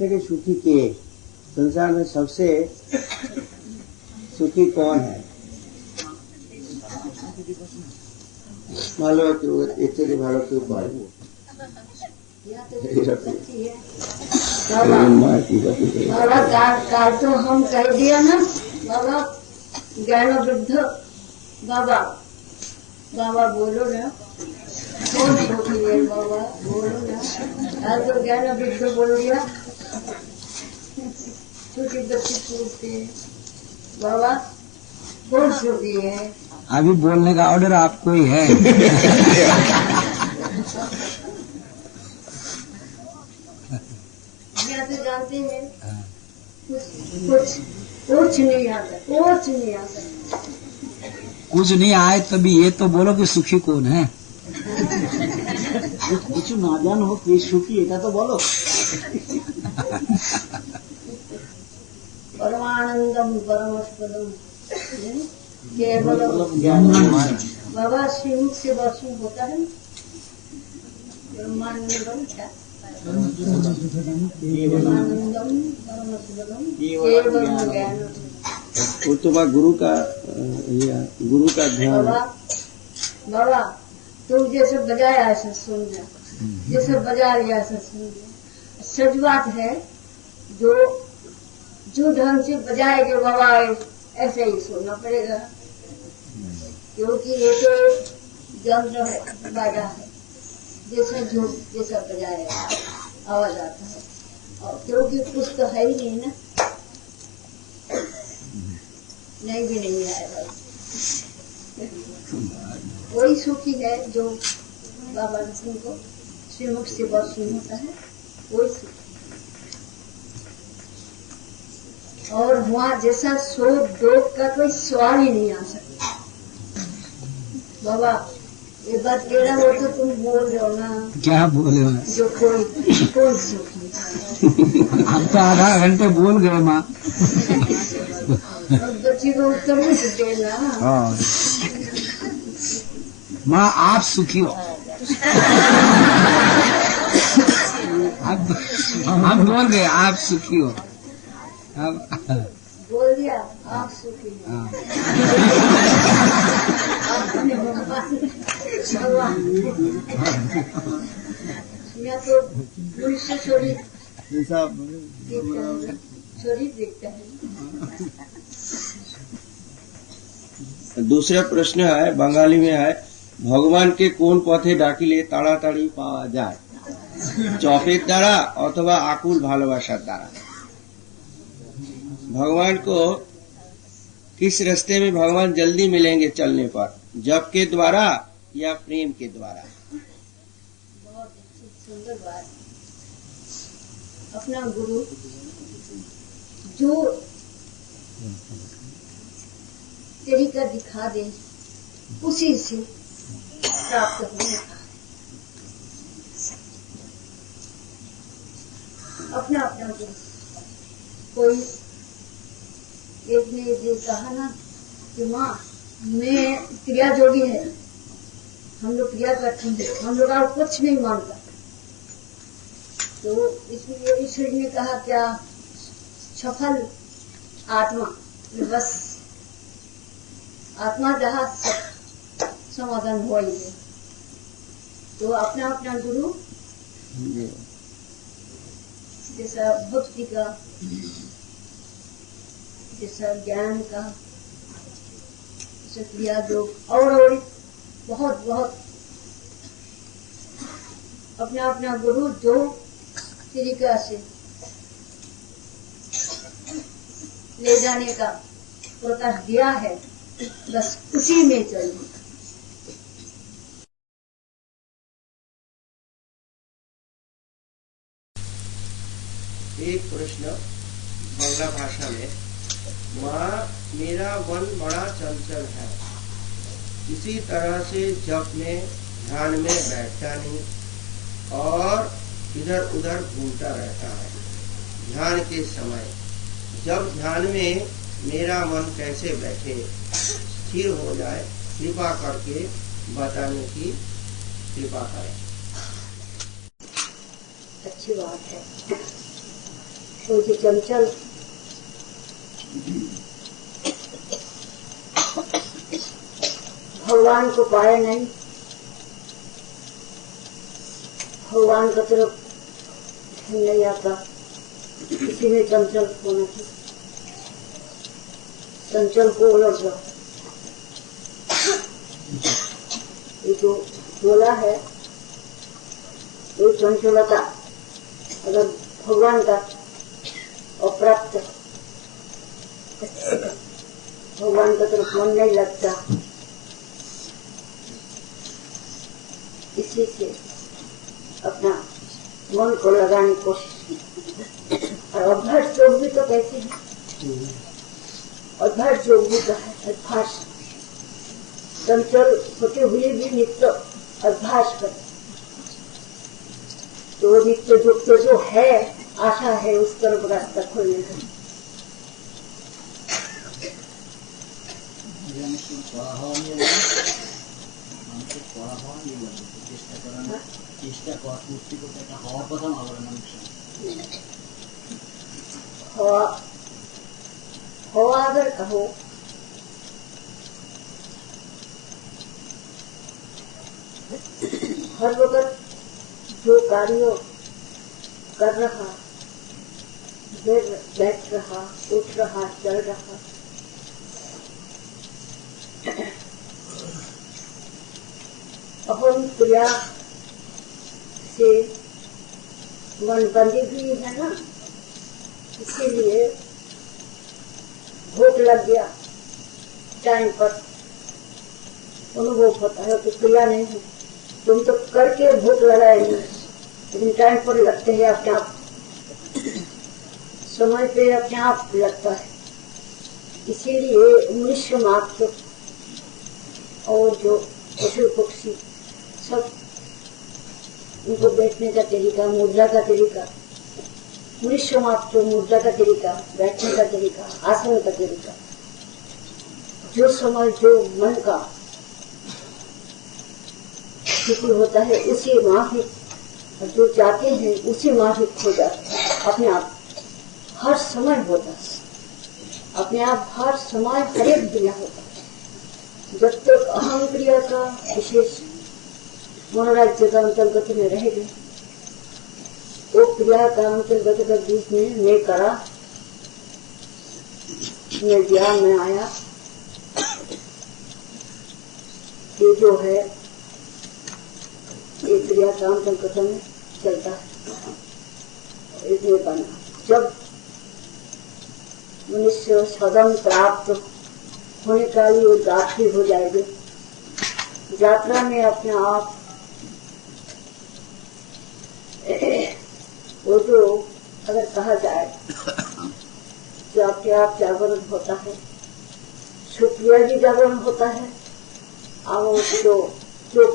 থেকে সুখী কে? संसार में सबसे सुखी कौन है? ভালো কেউ এর থেকে ভালো কেউ পারে बाबा काल तो हम कह दिया ना बाबा ज्ञान वृद्ध बाबा बाबा बोलो ना कौन सुखी है बाबा बोलो ना काल तो ज्ञान वृद्ध बोल दिया छोटी बच्ची पूछते बाबा कौन सुखी है? अभी बोलने का ऑर्डर आपको ही है। तो जानते हैं कुछ नहीं आता कुछ नहीं आता। कुछ नहीं आए तभी ये तो बोलो कि सुखी कौन है। কিছু না জানো কে সুখী এটা তো বলো। परमानंदम परमस्पदम केवलम बाबा श्रीमुख से वर्षुम होता है परमानंदम क्या परमानंदम परमस्पदम केवलम ज्ञान। वो तो गुरु का ध्यान। बाबा तुम जैसे बजाया ऐसा सुन जा जैसे बजा लिया ऐसा सुन जा। सच बात है जो ढंग से बजाएंगे बाबा ऐसे ही सुनना पड़ेगा क्योंकि ये तो यंत्र है बाजा है जैसा बजाएगा आवाज आता है और क्योंकि कुछ तो है ही नहीं ना नहीं भी नहीं आएगा। वही सुखी है जो बाबा को श्रीमुख से वर्षुम होता है वही सुखी। और वहाँ जैसा शोक दोष का कोई सवाल ही नहीं आ सकता। बाबा ये बात कह रहा हो तो तुम बोल रहे हो ना। क्या बोले हो? जो कोई सुखी हम तो आधा घंटे बोल गए माँ। बच्ची को उत्तर नहीं देना। माँ आप सुखी हो। हम बोल गए आप सुखी हो। बोल दिया आप सुखी हो। मैं तो मनुष्य शरीर देखता है। दूसरा प्रश्न है बंगाली में है भगवान के কোন পথে ডাকিলে তাড়াতাড়ি পাওয়া যায় চপের দ্বারা অথবা আকুল ভালোবাসার দ্বারা। भगवान को किस रास्ते में भगवान जल्दी मिलेंगे चलने पर जप के द्वारा या प्रेम के द्वारा? बहुत सुंदर बात। अपना गुरु जो तरीका दिखा दे उसी से प्राप्त होगा। अपना अपना गुरु कोई एक ने ये कहा ना कि माँ मैं क्रिया जोगी है हम लोग क्रिया करते हैं हम लोग और कुछ नहीं मानता तो इसलिए ईश्वर ने कहा क्या सफल आत्मा बस आत्मा जहाँ समाधान हुआ ही है। तो अपना अपना गुरु जैसा भक्ति का जैसा ज्ञान का जैसा क्रिया जो और बहुत बहुत अपना अपना गुरु जो तरीका से ले जाने का प्रकाश दिया है बस उसी में चलिए। एक प्रश्न बांग्ला भाषा में माँ मेरा मन बड़ा चंचल है इसी तरह से जब में ध्यान में बैठता नहीं और इधर उधर घूमता रहता है ध्यान के समय जब ध्यान में मेरा मन कैसे बैठे स्थिर हो जाए कृपा करके बताने की कृपा करें। अच्छी बात है। वो जो चंचल भगवान को पाया नहीं, भगवान का तरफ नहीं आता, किसी में चंचल होना चाहिए, चंचल को उलट जाओ। ये जो बोला है ये चंचलता अगर भगवान का अप्राप्त भगवान का तरफ मन नहीं लगता, इसी से अपना मन को लगाने की कोशिश। और अभ्यास योग भी तो कैसे है, अभ्यास योग भी तो है, अभ्यास चंचल होते हुए भी नित्य अभ्यास कर, तो नित्य जो है आशा है उस तरफ रास्ता खोलने का। हवा अगर कहो हर वक्त जो कार्य कर रहा, बैठ रहा, उठ रहा, चल रहा, अहम क्रिया से मन बंधी हुई है ना, इसीलिए भूख लग गया टाइम पर अनुभव होता है कि क्रिया नहीं है, तुम तो करके भूख लगाए नहीं, लेकिन टाइम पर लगते हैं अपने आप, समय पे अपने आप लगता है। इसीलिए मनुष्य मात्र और जो पशु पक्षी सब उनको बैठने का तरीका, मुद्रा का तरीका, मनुष्य मात्र मुद्रा का तरीका, बैठने का तरीका, आसन का तरीका, जो समय जो मन का स्थिति होता है उसी माफिक, जो चाहते हैं उसी माफिक हो जाते हैं, अपने आप हर समय होता है, अपने आप हर समय हर एक क्रिया होता है। जब तक अहम क्रिया का विशेष मनोराज्य का अंतर्गत में रहेगी, वो क्रिया का अंतर्गत का बीच में मैं करा, मैं गया, मैं आया, ये जो है ये क्रिया का अंतर्गत में चलता है। इसलिए बना जब मनुष्य सदन प्राप्त होने का लिए यात्री हो जाएंगे, यात्रा में अपने आप वो जो अगर कहा जाए जो अपने आप जागरण होता है, सुक्रिया भी जागरण होता है, और जो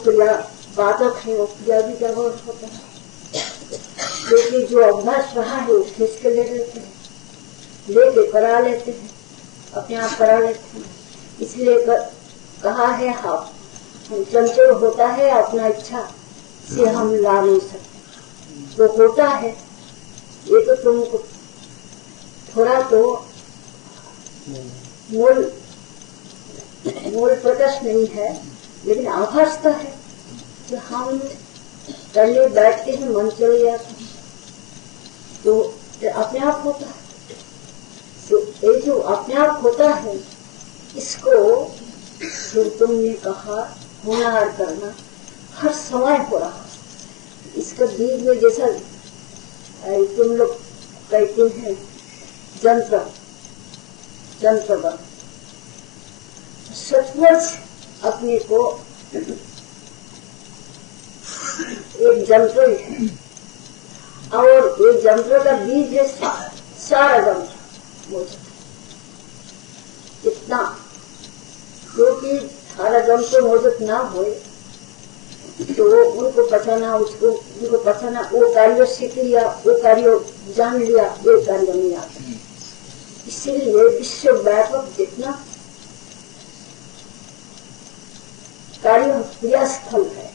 क्रिया बाधक है वो क्रिया भी जागरण होता है, क्योंकि जो अभ्यास रहा है वो खींच के ले लेते हैं, लेके करा लेते हैं, अपने आप करा लेते हैं। इसलिए कहा है हम चंचल होता है अपना इच्छा से हम ला नहीं सकते, तो होता है ये तो तुमको थोड़ा तो मूल प्रकाश नहीं है, लेकिन आभास तो है कि हम करने बैठते हैं मन चले जाते हैं, तो अपने आप होता है। तो ये जो अपने आप होता है इसको जो तुमने कहा होनहार करना हर समय हो रहा है। इसका बीच में जैसा तुम लोग कहते हैं जंत्र बन, सचमुच अपने को एक जंत्र है, और एक जंत्र का बीज है सारा जंत्र मौजूद इतना, क्योंकि सारा जंत्र मौजूद ना हो तो उनको पचाना, उनको पचाना, वो कार्य सीख लिया, वो कार्य जान लिया, ये कार्य नहीं आता। इसीलिए विश्व व्यापक जितना कार्य क्रिया स्थल है,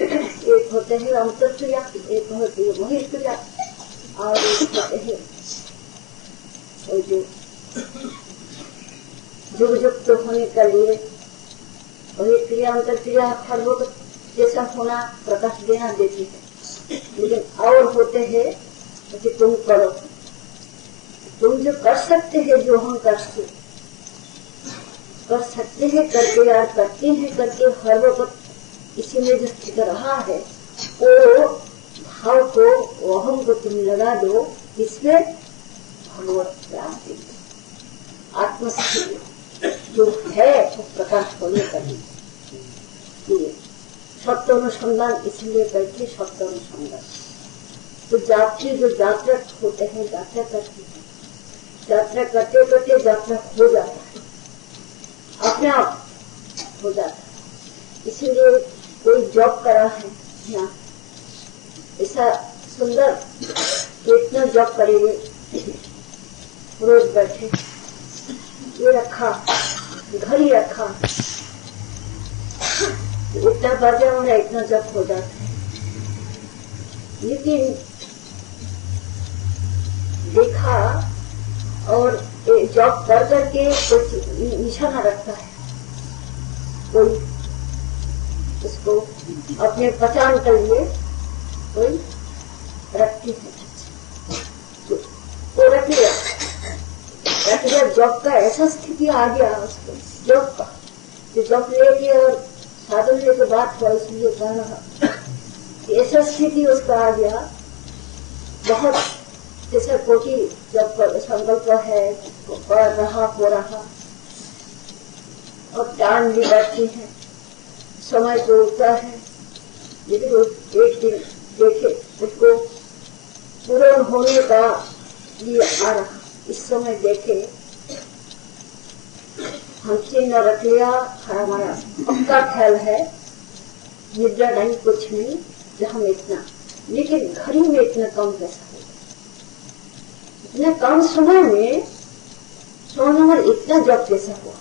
एक होते हैं अंतर क्रिया, एक होती है बहिर्क्रिया, और होते हैं और जो जुग जुग तो होने के लिए वही क्रिया अंतर क्रिया हर वक्त जैसा होना प्रकाश देना देती है, लेकिन और होते हैं कि तुम करो, तुम जो कर सकते हैं, जो हम कर सकते हैं करके यार करते हैं करके हर वक्त इसी में जो स्थित रहा है वो भाव को वहम को तुम लगा दो, इसमें भगवत प्राप्ति आत्मस्थिति जो है वो प्रकाश होने का सत्य अनुसंधान इसलिए करके सत्य अनुसंधान। तो यात्री जो यात्रा होते हैं, यात्रा करते हैं, यात्रा करते करते यात्रा हो जाता है, अपने आप हो जाता है। इसीलिए कोई जॉब करा है यहाँ ऐसा सुंदर तो इतना जॉब करेंगे, रोज बैठे ये रखा घर ही रखा, इतना बाजा होना इतना जब हो जाता है। लेकिन देखा और जॉब कर करके कुछ निशाना रखता है, कोई उसको अपने पहचान के लिए कोई रखती है, तो रख लिया जॉब का ऐसा स्थिति आ गया उसको, जॉब का जॉब लेके और साधन लेके बात हुआ, इसलिए कह रहा ऐसा स्थिति उसका आ गया। बहुत जैसे कोटि जब संकल्प है कर रहा हो रहा और टाइम भी बढ़ती है, समय तो होता है, लेकिन एक दिन देखे उसको पूर्ण होने का लिए आ रहा, इस समय देखे हम चिन्ह रख लिया, हमारा पक्का ख्याल है निद्रा नहीं कुछ नहीं, जो हम इतना, लेकिन घड़ी में इतना कम पैसा होगा, इतना कम समय में हमारा इतना जब कैसा हुआ,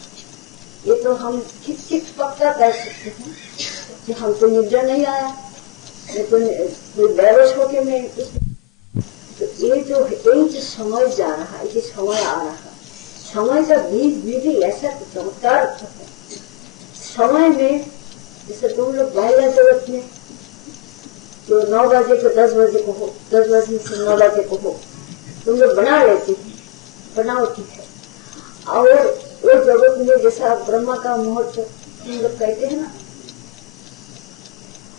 ये तो हम ठीक ठीक पक्का कर सकते हैं कि हमको निद्रा नहीं आया, तो बैरस होके मैं तो ये जो समय जा रहा है, ये समय आ रहा है, समय का बीज विधि ऐसा चमत्कार है। समय में जैसे तुम लोग बाह्य जगत में जो 9 बजे को 10 बजे को हो, 10 बजे से 9 बजे को हो, तुम लोग बना लेते हैं, बनावटी है। और वो जगत में जैसा ब्रह्मा का मुहूर्त तुम लोग कहते हैं ना,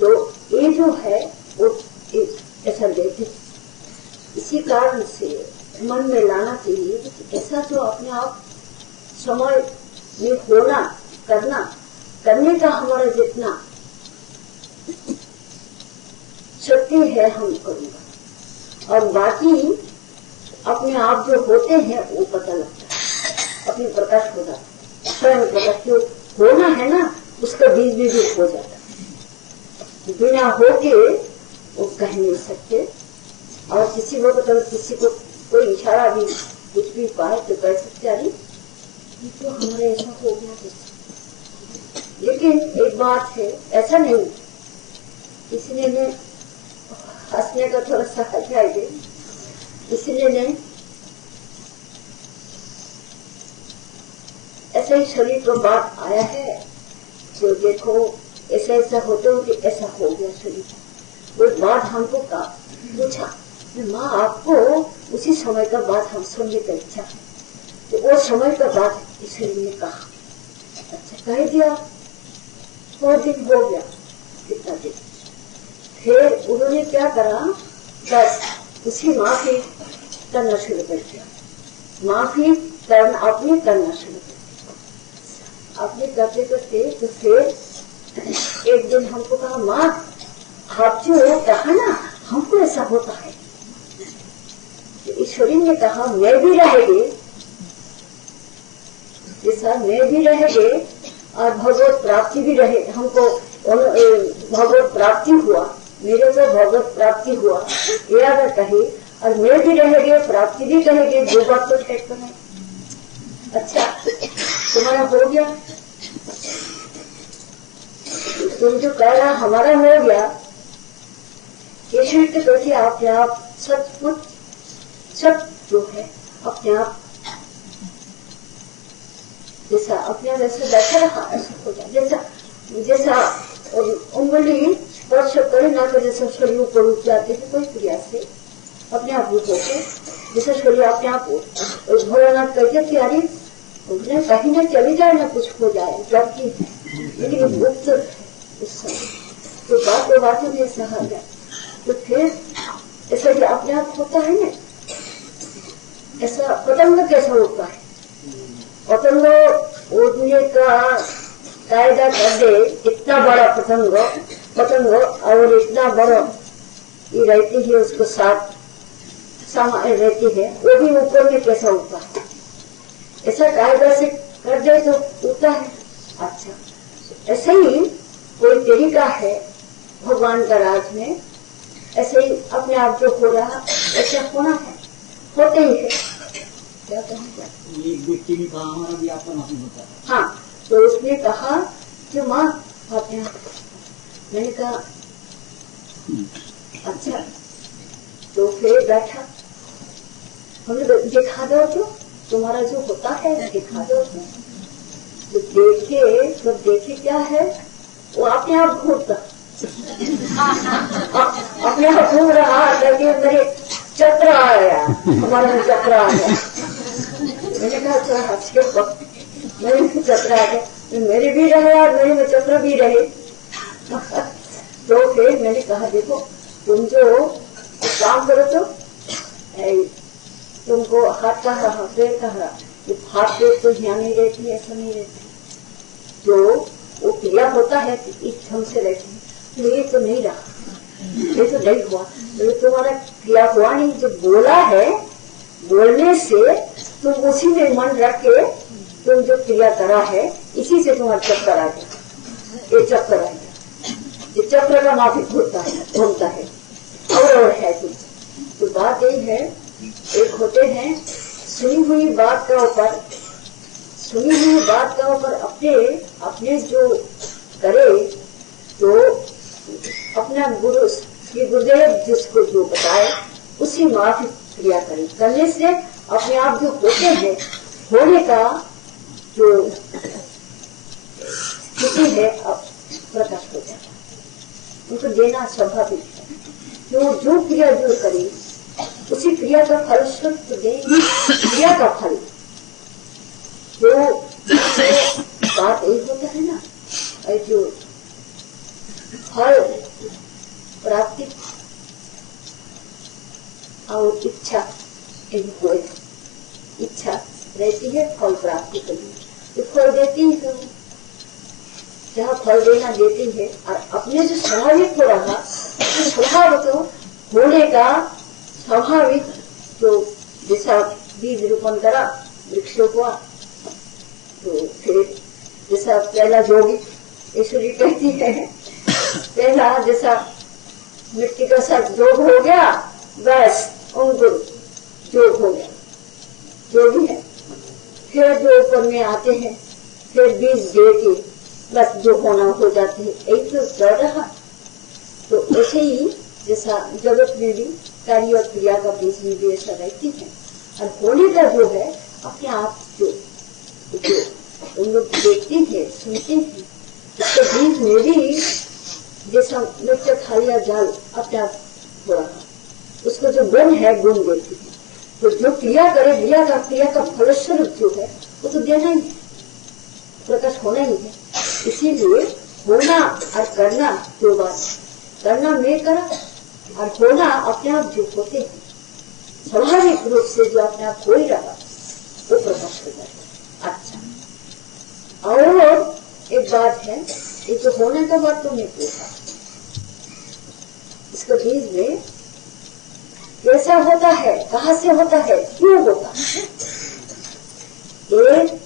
तो ये जो है वो ऐसा देते। इसी कारण से मन में लाना चाहिए कि ऐसा जो अपने आप समय में होना करने का हमारा जितना शक्ति है हम करूँगा, और बाकी अपने आप जो होते हैं वो पता लगता है, अपने प्रकाश हो जाता है, स्वयं प्रकाश जो होना है ना उसका बीज भी हो जाता है, बिना होके वो कह नहीं सकते। और किसी वक्त अगर किसी को कोई इशारा भी कुछ भी पाए तो कह सकते अरे ये तो हमारे ऐसा हो गया जैसे। लेकिन एक बात है, ऐसा नहीं, इसलिए ने हंसने का थोड़ा सा हटाएंगे, इसलिए ने ऐसा ही शरीर को बात आया है जो देखो ऐसा ऐसा होते हो कि ऐसा हो गया शरीर। वो बात हमको पूछा, माँ आपको उसी समय का बात हम सुनने का इच्छा है, तो वो समय का बात इसलिए ने कहा। अच्छा कह दिया, 4 दिन हो गया, कितना दिन, फिर उन्होंने क्या करा, बस उसी माफी करना शुरू कर दिया, माफी करना अपने करना शुरू कर दिया, अपने करते करते। तो फिर एक दिन हमको कहा, माँ आप जो कहा ना हमको ऐसा होता है, ईश्वरी ने कहा मैं भी रहेगी, जैसा मैं भी रहेगी और भगवत प्राप्ति भी रहे, हमको भगवत प्राप्ति हुआ, मेरे को भगवत प्राप्ति हुआ ये अगर कहे, और मैं भी रहेगी प्राप्ति भी कहेगी, दो बात तो ठीक तो है। अच्छा तुम्हारा हो गया, तुम जो कह रहा हमारा हो गया, ईश्वर के प्रति आप सचमुच अपने आप भूत होते, विशेष कर अपने आप भोलानाथ कहते थे अरे उसने कहीं न चली जाए ना कुछ हो जाए जबकि लेकिन गुप्त उस समय तो बात में सहज है। तो फिर ऐसा कि अपने आप होता है ना, ऐसा पतंग कैसा होता है, पतंग उड़ने का कायदा कर दे, इतना बड़ा पतंग और इतना बड़ा ये रहती है, उसको साथ सामान रहती है, वो भी ऊपर में कैसा उड़ता है, ऐसा कायदा से कर दे तो उड़ता है। अच्छा ऐसे ही कोई तरीका है भगवान का राज में, ऐसे ही अपने आप जो हो रहा ऐसा होना है, होते ही है। क्या कहूँगा हमारा भी आपका नहीं होता है। हाँ, तो उसने कहा कि माँ आप यहाँ, मैंने कहा अच्छा, तो फिर बैठा, हमने दिखा दो तो तुम्हारा जो होता है दिखा दो तो देखे क्या है, वो अपने आप घूमता अपने आप घूम रहा, लगे मेरे चक्र आया, हमारा में चक्र आ गया। मैंने कहा अच्छा मेरे में चक्र आ गया, मेरे भी रहे और मेरे में चक्र भी रहे। तो फिर मैंने कहा देखो तुम जो काम करो तो तुमको हाथ का रहा पैर का रहा, हाथ पैर तो ध्यान नहीं रहती, ऐसा नहीं रहती, जो वो क्रिया होता है इस ढंग से रहती है, ये तो नहीं रहा, ये तो नहीं हुआ, तो तुम्हारा क्रिया हुआ नहीं, जो बोला है बोलने से तुम उसी में मन रख के तुम जो क्रिया करा है इसी से तुम्हारा चक्कर आ गया, ये चक्कर आ गया, ये चक्र का माफिक घूमता है और है कुछ। तो बात यही है, एक होते हैं सुनी हुई बात का ऊपर अपने जो करे तो अपना गुरु श्री गुरुदेव जिसको जो बताए उसी माफिक क्रिया करे, करने से अपने आप जो होते हैं होने का जो स्थिति है अब प्रकाश हो जाता है, उनको देना स्वाभाविक है। जो क्रिया जो करे उसी क्रिया का फल स्वरूप देंगे, क्रिया का फल जो बात यही होता है ना, जो फल प्राप्ति और इच्छा इच्छा रहती है फल प्राप्ति के लिए, तो फल देती है, जहाँ फल देना देती है, और अपने जो स्वाभाविक हो रहा स्वभाव तो होने का स्वाभाविक जो जैसा बीज रोपण करा वृक्ष हुआ, तो फिर जैसा पहला जोगी ईश्वरी कहती है, पहला जैसा मिट्टी का साथ जोग हो गया बस उनको जोग हो गया, जो भी है, फिर जो ऊपर में आते हैं फिर बीज दे के बस जो होना हो जाते हैं, एक तो कर रहा। तो ऐसे ही जैसा जगत में भी कार्य और क्रिया का बीज में भी ऐसा रहती है, और होने का जो है अपने आप जो उन लोग देखते हैं सुनते हैं, उसके बीज में भी जैसा मिर्च खा लिया जाल अपने आप हो रहा, उसको जो गुण है गुण देती है, तो जो क्रिया करे क्रिया का फलस्वरूप जो है वो तो देना ही है, प्रकाश होना ही है। इसीलिए होना और करना दो बात, करना मैं करा और होना अपने आप जो होते हैं स्वाभाविक रूप से जो अपने आप हो ही रहा वो प्रकाश हो जाता। अच्छा, और एक बात है, ये जो होने का बात तुमने पूछा, इसको बीज में कैसा होता है, कहाँ से होता है, क्यों होता है, एक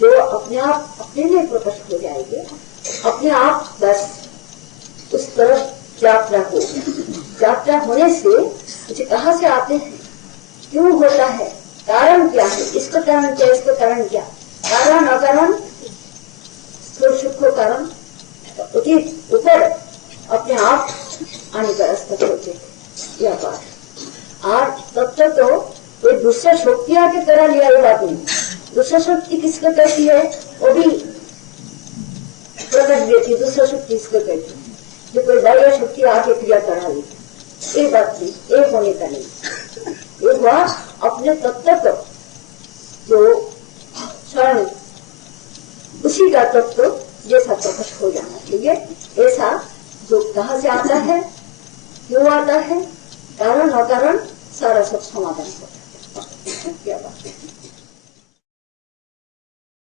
जो अपने आप अपने लिए प्रकट हो जाएंगे, अपने आप बस उस तरफ यात्रा होने से मुझे कहाँ से आते हैं, क्यों होता है, कारण क्या है, इसका कारण क्या, इसका कारण क्या, कारण अकारण सुख को कारण उचित ऊपर अपने आप आने का रास्ता होते यह बात। और तब तक तो कोई दूसरा शक्ति आके करा लिया ये बात नहीं, दूसरा शक्ति किसको कहती है, वो भी प्रकट देती है, दूसरा शक्ति किसको कहती है, जो कोई बाह्य शक्ति आके क्रिया करा ली, एक बात थी, एक होने का नहीं। एक हुआ अपने तत्व को जो क्षण उसी का तत्व जैसा प्रकट हो जाना चाहिए, ऐसा जो कहाँ से आता है, क्यों आता है, कारण अकारण सारा सब समाधान होता है। क्या बात है।